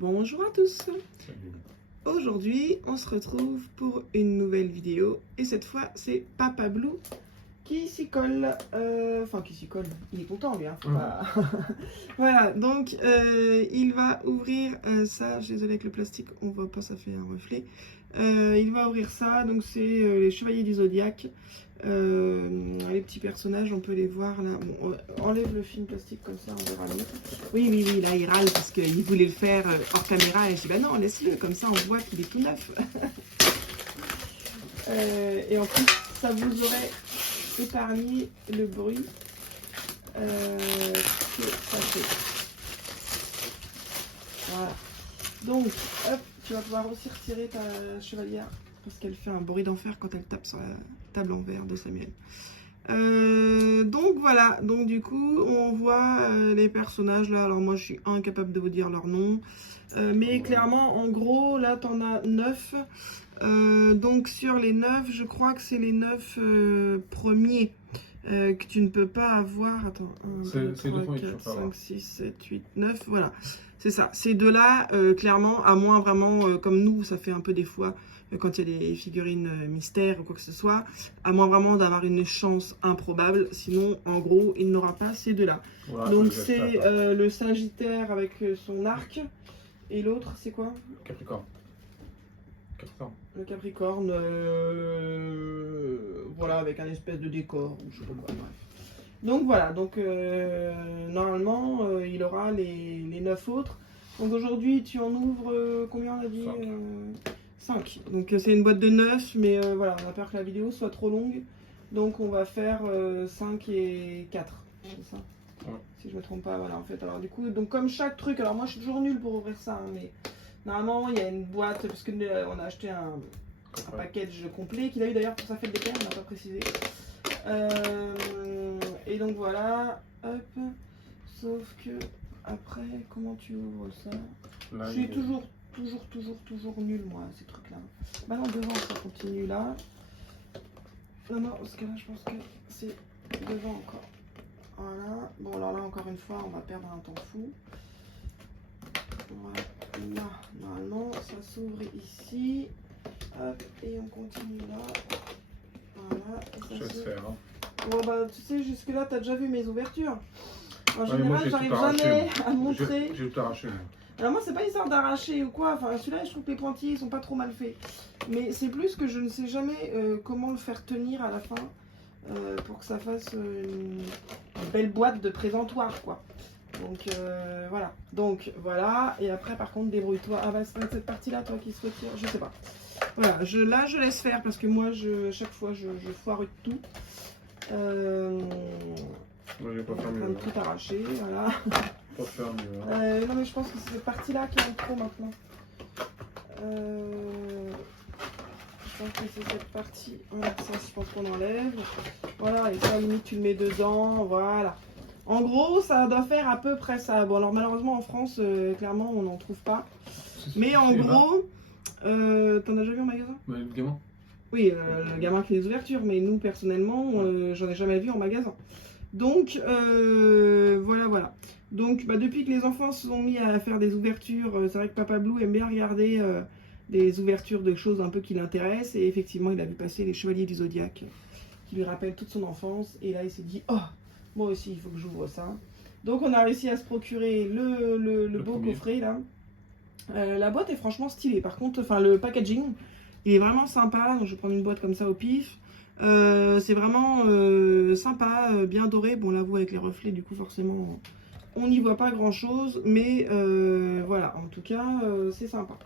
Bonjour à tous. Salut. Aujourd'hui, on se retrouve pour une nouvelle vidéo et cette fois, c'est Papa Blue qui s'y colle. Enfin, qui s'y colle. Il est content, lui. Hein, pas... Voilà, donc il va ouvrir ça. Je suis désolée avec le plastique, on voit pas, ça fait un reflet. Il va ouvrir ça, donc c'est les Chevaliers du Zodiaque. Les petits personnages, on peut les voir là. Bon, on enlève le film plastique comme ça, on verra mieux. Oui, là il râle parce qu'il voulait le faire hors caméra et je dis bah non, laisse-le, comme ça on voit qu'il est tout neuf. Et en plus, ça vous aurait épargné le bruit que ça fait. Voilà. Donc, hop, tu vas pouvoir aussi retirer ta chevalière parce qu'elle fait un bruit d'enfer quand elle tape sur la table en verre de Samuel. Donc voilà, donc du coup on voit les personnages là. Alors moi je suis incapable de vous dire leur nom, mais clairement en gros là t'en as 9. Donc sur les 9, je crois que c'est les 9 premiers que tu ne peux pas avoir. Attends, 1, 2, 3, 4, 5, 6, 7, 8, 9, voilà. C'est ça, ces deux-là, clairement, à moins vraiment, comme nous, ça fait un peu des fois, quand il y a des figurines mystères ou quoi que ce soit, à moins vraiment d'avoir une chance improbable, sinon, en gros, il n'aura pas ces deux-là. Voilà, donc c'est le Sagittaire avec son arc, et l'autre, c'est quoi? Capricorne. Le Capricorne, voilà, avec un espèce de décor, ou je sais pas quoi, bref. Donc voilà, donc normalement il aura les 9 autres. Donc aujourd'hui tu en ouvres combien on a dit 5. Donc c'est une boîte de 9, mais voilà, on a peur que la vidéo soit trop longue. Donc on va faire 5 et 4, c'est ça? Ouais. Si je me trompe pas, voilà en fait. Alors du coup, donc comme chaque truc, alors moi je suis toujours nulle pour ouvrir ça, hein, mais normalement il y a une boîte, parce que on a acheté un package complet qu'il a eu d'ailleurs pour sa fête des pères, on n'a pas précisé. Et donc voilà, hop, sauf que après, comment tu ouvres ça? Là, je suis toujours nul moi, ces trucs là. Bah non, devant ça continue là. Non, parce que là je pense que c'est devant encore. Voilà, bon alors là encore une fois on va perdre un temps fou. Voilà, là, normalement ça s'ouvre ici. Hop, et on continue là. Voilà, et ça se... Bon bah tu sais, jusque là t'as déjà vu mes ouvertures. En général j'arrive jamais à montrer. J'ai tout arraché. Alors moi c'est pas une histoire d'arracher ou quoi, enfin celui-là je trouve que les pointillés ils sont pas trop mal faits. Mais c'est plus que je ne sais jamais comment le faire tenir à la fin pour que ça fasse une belle boîte de présentoir quoi. Donc voilà. Donc voilà, et après par contre débrouille-toi. Ah bah c'est cette partie-là toi qui souhaite, je sais pas. Voilà, là je laisse faire parce que moi chaque fois je foire tout. Moi j'ai pas fait mieux. Tout arraché, voilà. Pas faire mieux. Non mais je pense que c'est cette partie-là qui est en trop maintenant. Je pense que c'est cette partie. Voilà, ça je pense qu'on enlève. Voilà, et ça limite tu le mets dedans, voilà. En gros, ça doit faire à peu près ça. Bon alors malheureusement en France, clairement on n'en trouve pas. Mais en gros, t'en as déjà vu en magasin? Le gamin. Oui, le gamin qui fait les ouvertures, mais nous personnellement, j'en ai jamais vu en magasin. Donc voilà. Donc depuis que les enfants se sont mis à faire des ouvertures, c'est vrai que Papa Blue aime bien regarder des ouvertures de choses un peu qui l'intéressent. Et effectivement, il a vu passer les Chevaliers du Zodiaque, qui lui rappellent toute son enfance. Et là, il s'est dit, oh, moi aussi, il faut que j'ouvre ça. Donc on a réussi à se procurer le beau coffret là. La boîte est franchement stylée. Par contre, enfin le packaging, il est vraiment sympa. Donc je vais prendre une boîte comme ça au pif. C'est vraiment sympa, bien doré. Bon là vous avec les reflets du coup forcément on n'y voit pas grand chose. Mais voilà, en tout cas c'est sympa.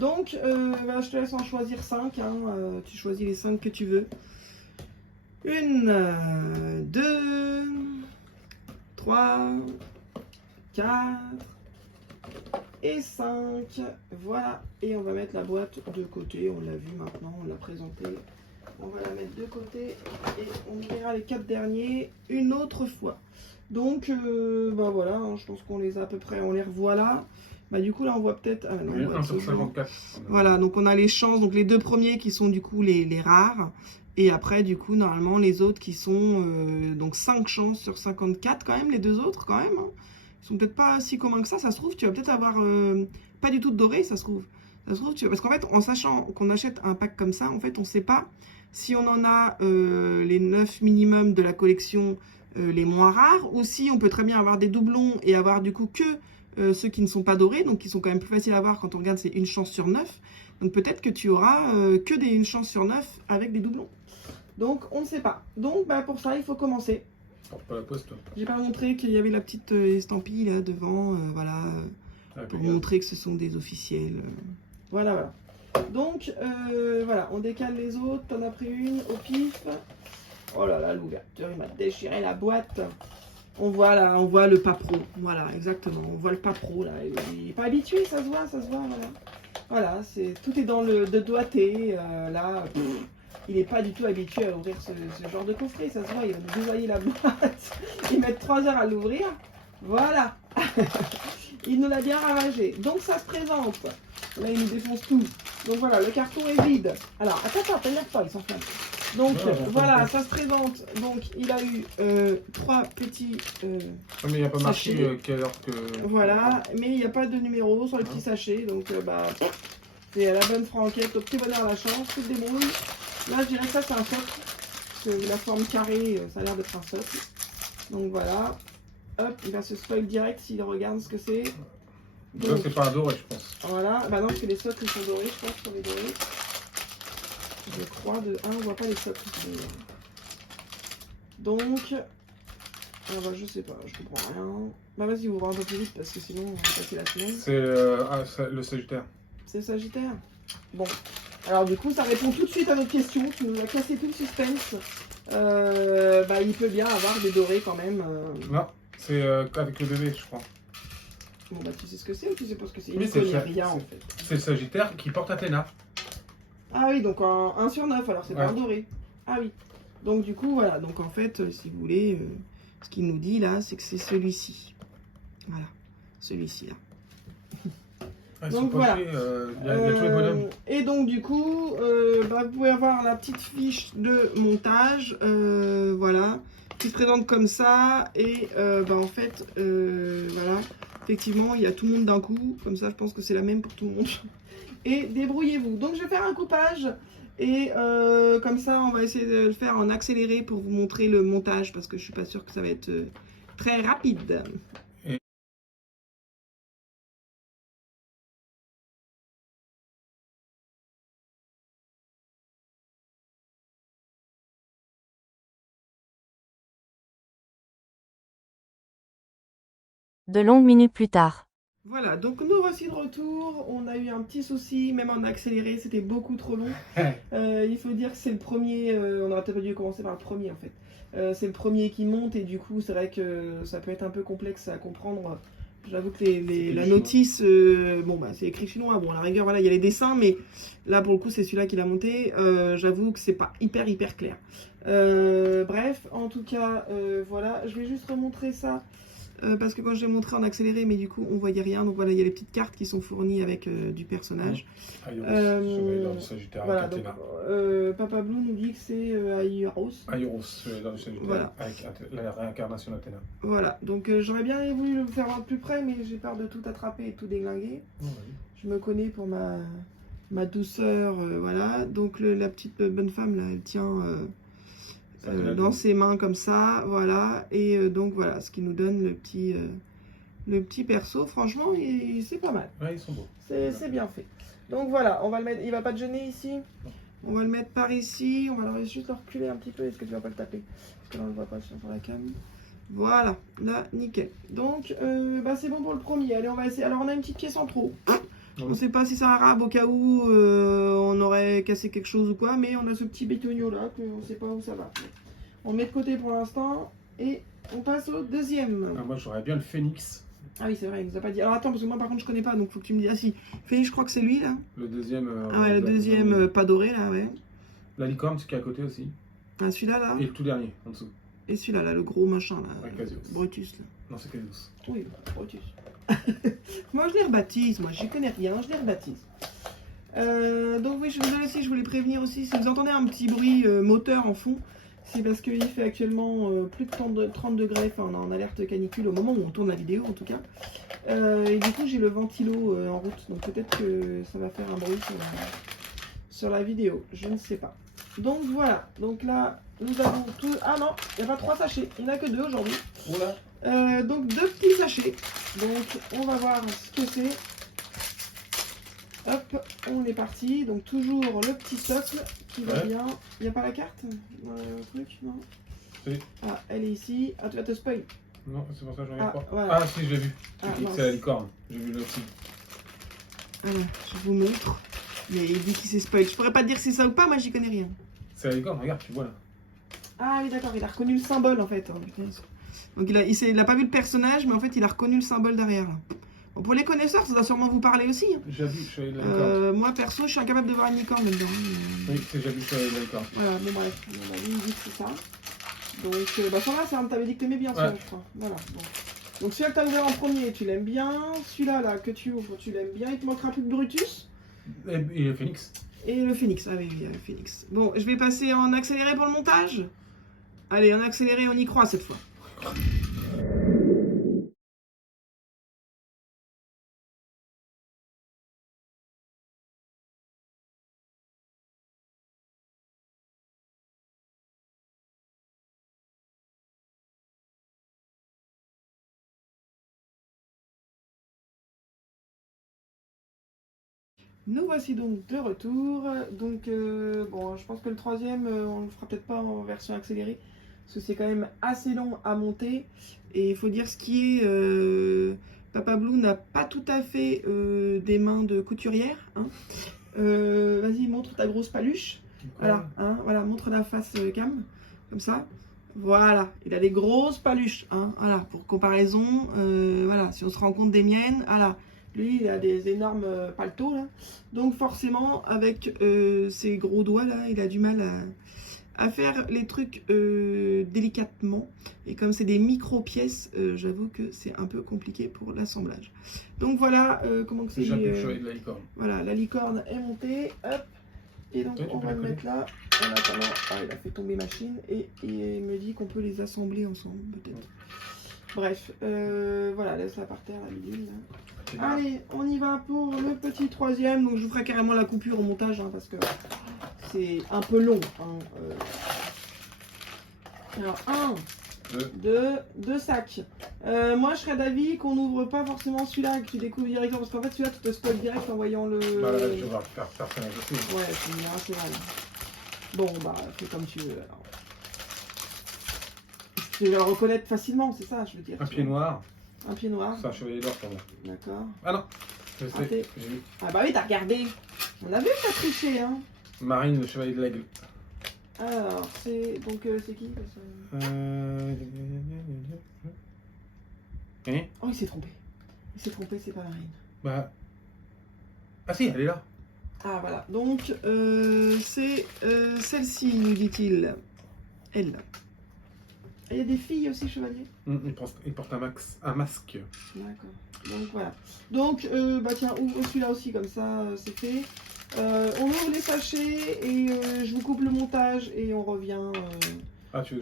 Donc bah, je te laisse en choisir 5. Hein. Tu choisis les 5 que tu veux. 1, 2, 3, 4 et 5. Voilà. Et on va mettre la boîte de côté. On l'a vu maintenant, on l'a présenté. On va la mettre de côté et on verra les 4 derniers une autre fois. Donc, bah voilà, hein, je pense qu'on les a à peu près, on les revoit là. Bah du coup là on voit peut-être... Ah, non, 1 sur 54. Voilà, donc on a les chances, donc les 2 premiers qui sont du coup les rares. Et après du coup normalement les autres qui sont donc 5 chances sur 54 quand même, les 2 autres quand même. Hein. Ils sont peut-être pas si communs que ça se trouve, tu vas peut-être avoir pas du tout de doré, ça se trouve. Parce qu'en fait, en sachant qu'on achète un pack comme ça, en fait, on ne sait pas si on en a les 9 minimum de la collection les moins rares, ou si on peut très bien avoir des doublons et avoir du coup que ceux qui ne sont pas dorés, donc qui sont quand même plus faciles à avoir quand on regarde, c'est une chance sur 9. Donc peut-être que tu auras que une chance sur 9 avec des doublons. Donc on ne sait pas. Donc bah, pour ça, il faut commencer. Porte pas la poste, toi. J'ai pas montré qu'il y avait la petite estampille là devant, voilà, pour montrer que ce sont des officiels. Voilà, voilà. Donc, voilà, on décale les autres. T'en as pris une au pif. Oh là là, l'ouverture, il m'a déchiré la boîte. On voit là, on voit le pas pro. Voilà, exactement. On voit le pas pro là. Il est pas habitué, ça se voit, voilà. Voilà, tout est dans le doigté. Là, il n'est pas du tout habitué à ouvrir ce genre de coffret. Ça se voit, il va nous dévoyer la boîte. Il met 3 heures à l'ouvrir. Voilà. Il nous l'a bien ravagé. Donc ça se présente. Là, il nous défonce tout. Donc voilà, le carton est vide. Alors, attends, t'énerve pas, il s'enflamme. Donc voilà, ça se présente. Donc il a eu 3 petits mais il n'y a pas marqué quelle heure que... Voilà, mais il n'y a pas de numéro sur les petits sachets. Donc bah, c'est à la bonne franquette, au petit bonheur à la chance, tout se débrouille. Là, je dirais que ça, c'est un socle. Parce que la forme carrée, ça a l'air d'être un socle. Donc voilà. Hop, il va se spoil direct s'il regarde ce que c'est. Ça, c'est pas un doré, je pense. Voilà, bah non, parce que les socles sont dorés, je pense, sur les dorés. Je crois, on voit pas les socles. Donc, bah, je sais pas, je comprends rien. Bah vas-y, ouvre un peu plus vite, parce que sinon, on va passer la semaine. C'est le Sagittaire. C'est le Sagittaire. Bon, alors du coup, ça répond tout de suite à notre question. Tu nous as cassé tout le suspense. Bah, il peut bien avoir des dorés quand même. Non, c'est avec le bébé, je crois. Bon bah tu sais ce que c'est ou tu sais pas ce que c'est? Oui, c'est rien en fait. C'est le Sagittaire qui porte Athéna. Ah oui, donc 1 sur 9, alors c'est pas un doré. Ah oui. Donc du coup, voilà. Donc en fait, si vous voulez, ce qu'il nous dit là, c'est que c'est celui-ci. Voilà. Celui-ci là. Donc voilà. Il y a tous les bonhommes. Et donc du coup, bah, vous pouvez avoir la petite fiche de montage. Voilà. Qui se présente comme ça. Et bah en fait, voilà. Effectivement, il y a tout le monde d'un coup. Comme ça, je pense que c'est la même pour tout le monde. Et débrouillez-vous. Donc, je vais faire un coupage. Et comme ça, on va essayer de le faire en accéléré pour vous montrer le montage. Parce que je suis pas sûre que ça va être très rapide. De longues minutes plus tard. Voilà, donc nous voici de retour. On a eu un petit souci, même en accéléré, c'était beaucoup trop long. Il faut dire que c'est le premier, on aurait peut-être pas dû commencer par le premier en fait. C'est le premier qui monte et du coup c'est vrai que ça peut être un peu complexe à comprendre. J'avoue que la notice, bon bah c'est écrit chinois, bon à la rigueur voilà il y a les dessins, mais là pour le coup c'est celui-là qui l'a monté. J'avoue que c'est pas hyper clair. Bref, en tout cas voilà, je vais juste remontrer ça. Parce que quand je l'ai montré en accéléré, mais du coup on voyait rien. Donc voilà, il y a les petites cartes qui sont fournies avec du personnage. Airos, Sagittaire voilà, avec donc, Athéna. Papa Blue nous dit que c'est Airos. Airos, dans le Sagittaire, voilà. Avec la réincarnation d'Athéna. Voilà, donc j'aurais bien voulu le faire voir de plus près, mais j'ai peur de tout attraper et de tout déglinguer. Oui. Je me connais pour ma douceur, voilà. Donc la petite bonne femme là, elle tient dans ses mains comme ça, voilà. Et donc voilà, ce qui nous donne le petit perso. Franchement, c'est pas mal. Ouais, ils sont beaux. C'est bien fait. Donc voilà, on va le mettre. Il va pas te gêner ici. On va le mettre par ici. On va juste le reculer un petit peu. Est-ce que tu vas pas le taper? Parce que là on le voit pas sur la cam. Voilà, là, nickel. Donc, bah, c'est bon pour le premier. Allez, on va essayer. Alors, on a une petite pièce en trop. On ne sait pas si c'est un arabe au cas où on aurait cassé quelque chose ou quoi, mais on a ce petit bétonio là, qu'on ne sait pas où ça va. On met de côté pour l'instant et on passe au deuxième. Ah, moi, j'aurais bien le phénix. Ah oui, c'est vrai, il nous a pas dit. Alors attends, parce que moi par contre je connais pas, donc faut que tu me dises. Ah si, Phénix, je crois que c'est lui là. Le deuxième. Ah ouais, le deuxième pas doré là, ouais. La licorne, c'est qui est à côté aussi. Ah, celui-là là. Et le tout dernier, en dessous. Et celui-là là, le gros machin là. Brutus là. Non, c'est Casios. Oui, Brutus. Moi je les rebaptise, moi j'y connais rien, je les rebaptise. Donc oui, je suis désolée aussi, je voulais prévenir aussi, si vous entendez un petit bruit moteur en fond, C'est parce qu'il fait actuellement plus de 30 degrés, enfin on est en alerte canicule au moment où on tourne la vidéo en tout cas. Et du coup j'ai le ventilo en route, donc peut-être que ça va faire un bruit sur la vidéo, je ne sais pas. Donc voilà, donc là nous avons tout... Ah non, il n'y a pas 3 sachets, il n'y en a que 2 aujourd'hui. Voilà. Donc 2 petits sachets, donc on va voir ce que c'est. Hop, on est parti, donc toujours le petit socle qui va bien. Il n'y a pas la carte dans le truc, non? Oui. Ah, elle est ici. Ah, tu vas te spoil. Non, c'est pour ça que je regarde pas. Voilà. Ah si, je l'ai vu. Ah, C'est la licorne. J'ai vu là aussi. Voilà, je vous montre. Mais il dit qu'il s'est spoil. Je pourrais pas te dire si c'est ça ou pas, moi j'y connais rien. C'est la licorne, regarde, tu vois là. Ah oui, d'accord, il a reconnu le symbole en fait. Donc il a pas vu le personnage, mais en fait il a reconnu le symbole derrière là. Bon, pour les connaisseurs, ça doit sûrement vous parler aussi. Hein. J'ai vu, je suis allé de la licorne. Moi perso, je suis incapable de voir une licorne dedans. Oui, c'est j'ai vu, je suis allé de la licorne. Voilà, bon bref, on a dit que c'est ça. Donc, bah ça va, ça t'avais dit que t'aimais bien celui-là, je crois. Voilà, bon. Donc celui-là que t'as ouvert en premier, tu l'aimes bien. Celui-là là, que tu ouvres, tu l'aimes bien. Il te manquera plus que Brutus. Et le phénix. Et le phénix, ah oui, oui, le phénix. Bon, je vais passer en accéléré pour le montage. Allez, en accéléré, on y croit cette fois. Nous voici donc de retour. Donc, bon, je pense que le troisième, on le fera peut-être pas en version accélérée, parce que c'est quand même assez long à monter. Et il faut dire ce qui est, Papa Blue n'a pas tout à fait des mains de couturière. Hein. Vas-y, montre ta grosse paluche. Voilà, hein, voilà, montre la face cam, comme ça. Voilà, il a des grosses paluches. Hein, voilà, pour comparaison, voilà, si on se rend compte des miennes, voilà. Lui, il a des énormes paletots, là. Donc, forcément, avec ses gros doigts, là, il a du mal à faire les trucs délicatement. Et comme c'est des micro-pièces, j'avoue que c'est un peu compliqué pour l'assemblage. Donc, voilà comment que c'est. J'ai de la licorne. Voilà, la licorne est montée. Hop. Et donc, on va le mettre là. En attendant, il a fait tomber machine. Et il me dit qu'on peut les assembler ensemble, peut-être. Bref, voilà, laisse-la par terre, la bidule, là. Allez, on y va pour le petit troisième. Donc je vous ferai carrément la coupure au montage hein, parce que c'est un peu long. Hein, Alors, deux sacs. Moi, je serais d'avis qu'on n'ouvre pas forcément celui-là, que tu découvres directement. Parce qu'en fait, celui-là, tu te spoil direct en voyant le... Bah là, je vais voir le personnage aussi. Ouais, c'est vrai. Bon, bah, fais comme tu veux. Alors. Tu vas le reconnaître facilement, c'est ça, je veux dire. Un pied noir. Un pied noir. C'est un chevalier d'or pour moi. D'accord. Ah non, je sais, j'ai vu. Ah bah oui, t'as regardé. On a vu que t'as triché, hein. Marine, le chevalier de l'aigle. Alors, c'est... Donc, c'est qui Oh, il s'est trompé. Il s'est trompé, c'est pas Marine. Bah... Ah si, elle est là. Ah, voilà. Donc, c'est celle-ci, nous dit-il. Elle. Il y a des filles aussi, chevalier. Il porte un masque. D'accord. Donc, voilà. Donc, bah tiens, ouvre celui-là aussi, comme ça, c'est fait. On ouvre les sachets et je vous coupe le montage et on revient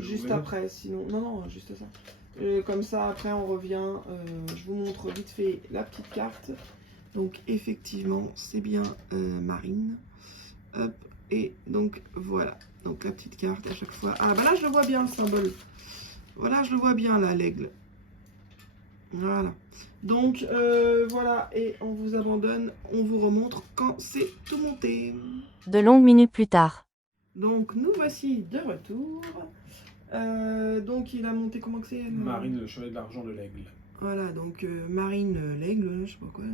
juste après. Sinon, non, juste ça. Comme ça, après, on revient. Je vous montre vite fait la petite carte. Donc, effectivement, c'est bien Marine. Hop. Et donc, voilà. Donc, la petite carte à chaque fois. Ah, bah là, je le vois bien, le symbole. Voilà, je le vois bien, là, l'aigle. Voilà. Donc, voilà. Et on vous abandonne. On vous remontre quand c'est tout monté. De longues minutes plus tard. Donc, nous voici de retour. Donc, il a monté, comment que c'est Marine, le chevalier de l'argent de l'aigle. Voilà, donc Marine, l'aigle, je sais pas quoi.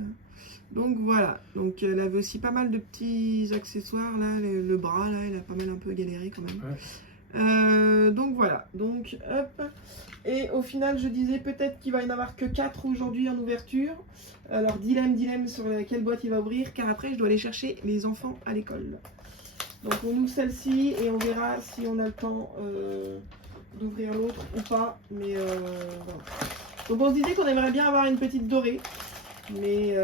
Donc, voilà. Donc, elle avait aussi pas mal de petits accessoires, là. Le bras, là, elle a pas mal un peu galéré, quand même. Ouais. Donc, voilà. Donc, hop. Et au final, je disais peut-être qu'il va y en avoir que 4 aujourd'hui en ouverture. Alors, dilemme sur quelle boîte il va ouvrir, car après, je dois aller chercher les enfants à l'école. Donc, on ouvre celle-ci et on verra si on a le temps d'ouvrir l'autre ou pas. Mais voilà. Donc, on se disait qu'on aimerait bien avoir une petite dorée. Mais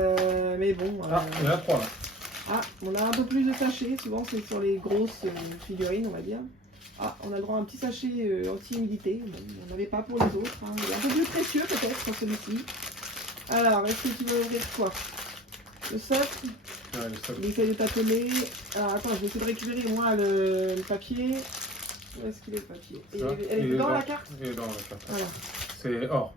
bon. Il y en a 3 là. Ah, on a un peu plus de sachets. Souvent, c'est sur les grosses figurines, on va dire. Ah, on a le droit à un petit sachet anti-humidité. Bon, on n'avait pas pour les autres. Hein. Il est un peu plus précieux peut-être celui-ci. Alors, est-ce que tu vas ouvrir quoi? Le socle. Ouais, le socle. Il essaie de tâtonner. Alors attends, je vais essayer de récupérer moi le papier. Où est-ce qu'il est le papier? Elle est dans la carte? Elle est dans la carte. Voilà. C'est or.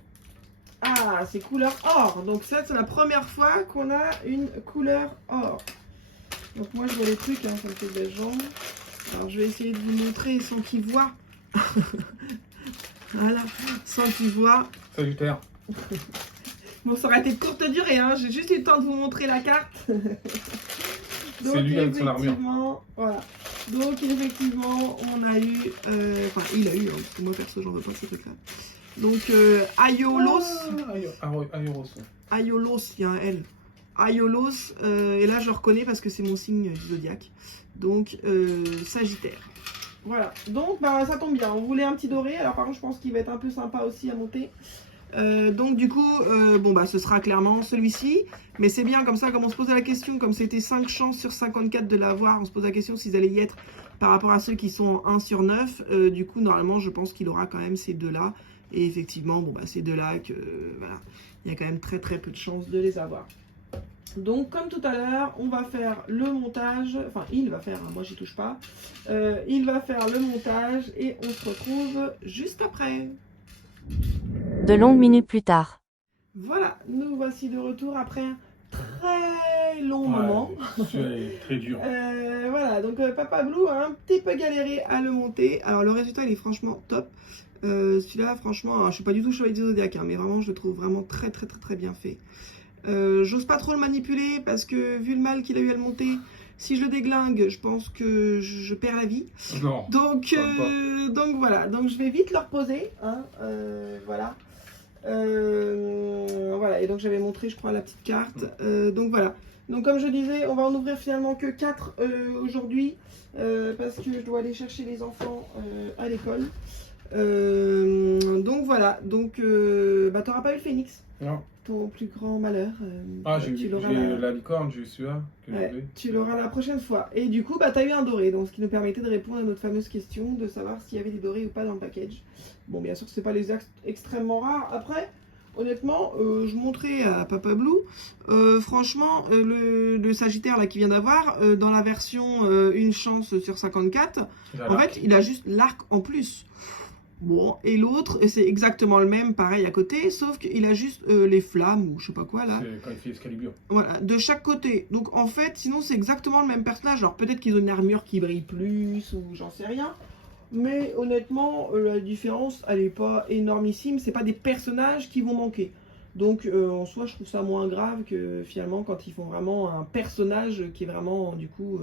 Ah, c'est couleur or. Donc ça, c'est la première fois qu'on a une couleur or. Donc moi, je vois les trucs, hein, ça me fait des jambes. Alors, je vais essayer de vous montrer sans qu'ils voient. Voilà, sans qu'ils voient. Salutaire. Bon, ça aurait été de courte durée, hein. J'ai juste eu le temps de vous montrer la carte. C'est lui avec son armure. Voilà. Donc, effectivement, on a eu... Enfin, il a eu, hein, parce que moi, perso, j'en veux pas ces trucs-là. Donc, Aiolos. Aioros. Aiolos, il y a un L. Aiolos, et là, je le reconnais parce que c'est mon signe du zodiaque. Donc, Sagittaire. Voilà. Donc, bah, ça tombe bien. On voulait un petit doré. Alors, par contre, je pense qu'il va être un peu sympa aussi à monter. Donc du coup, bon bah ce sera clairement celui-ci, mais c'est bien comme ça, comme on se posait la question, comme c'était 5 chances sur 54 de l'avoir, on se pose la question s'ils allaient y être par rapport à ceux qui sont en 1 sur 9, du coup normalement je pense qu'il aura quand même ces deux-là, et effectivement bon bah ces deux-là, que voilà, il y a quand même très peu de chances de les avoir. Donc comme tout à l'heure, on va faire le montage, enfin il va faire, hein, moi j'y touche pas, il va faire le montage et on se retrouve juste après. De longues minutes plus tard. Voilà, nous voici de retour après un très long moment. C'est très dur. Voilà, donc Papa Blue a un petit peu galéré à le monter. Alors le résultat il est franchement top. Celui-là franchement, alors, je suis pas du tout chevalier du zodiaque, hein, mais vraiment je le trouve vraiment très bien fait. J'ose pas trop le manipuler parce que vu le mal qu'il a eu à le monter, si je le déglingue, je pense que je perds la vie. Non. Donc voilà, donc je vais vite le reposer. Hein, voilà. Voilà, et donc j'avais montré, je crois, la petite carte. Donc voilà. Donc comme je disais, on va en ouvrir finalement que 4 aujourd'hui parce que je dois aller chercher les enfants à l'école. Donc voilà. Donc bah t'auras pas eu le phénix. Non. Ton plus grand malheur. J'ai la licorne, j'ai eu celui-là. Ouais, tu l'auras la prochaine fois. Et du coup, bah, tu as eu un doré, donc ce qui nous permettait de répondre à notre fameuse question de savoir s'il y avait des dorés ou pas dans le package. Bon, bien sûr, c'est pas les extrêmement rares. Après, honnêtement, je montrais à Papa Blue, franchement, le Sagittaire là qui vient d'avoir, dans la version une chance sur 54, en fait, il a juste l'arc en plus. Bon, et l'autre, c'est exactement le même, pareil à côté, sauf qu'il a juste les flammes ou je sais pas quoi là. C'est quand il fait Excalibur. Voilà, de chaque côté. Donc en fait, sinon c'est exactement le même personnage. Alors peut-être qu'ils ont une armure qui brille plus ou j'en sais rien. Mais honnêtement, la différence, elle est pas énormissime. C'est pas des personnages qui vont manquer. Donc en soi, je trouve ça moins grave que finalement quand ils font vraiment un personnage qui est vraiment du coup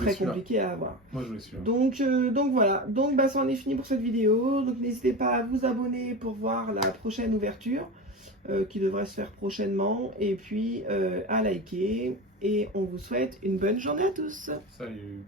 très compliqué à avoir. Moi je voulais celui-là. Donc voilà, donc bah, ça en est fini pour cette vidéo. Donc n'hésitez pas à vous abonner pour voir la prochaine ouverture qui devrait se faire prochainement. Et puis à liker. Et on vous souhaite une bonne journée à tous. Salut.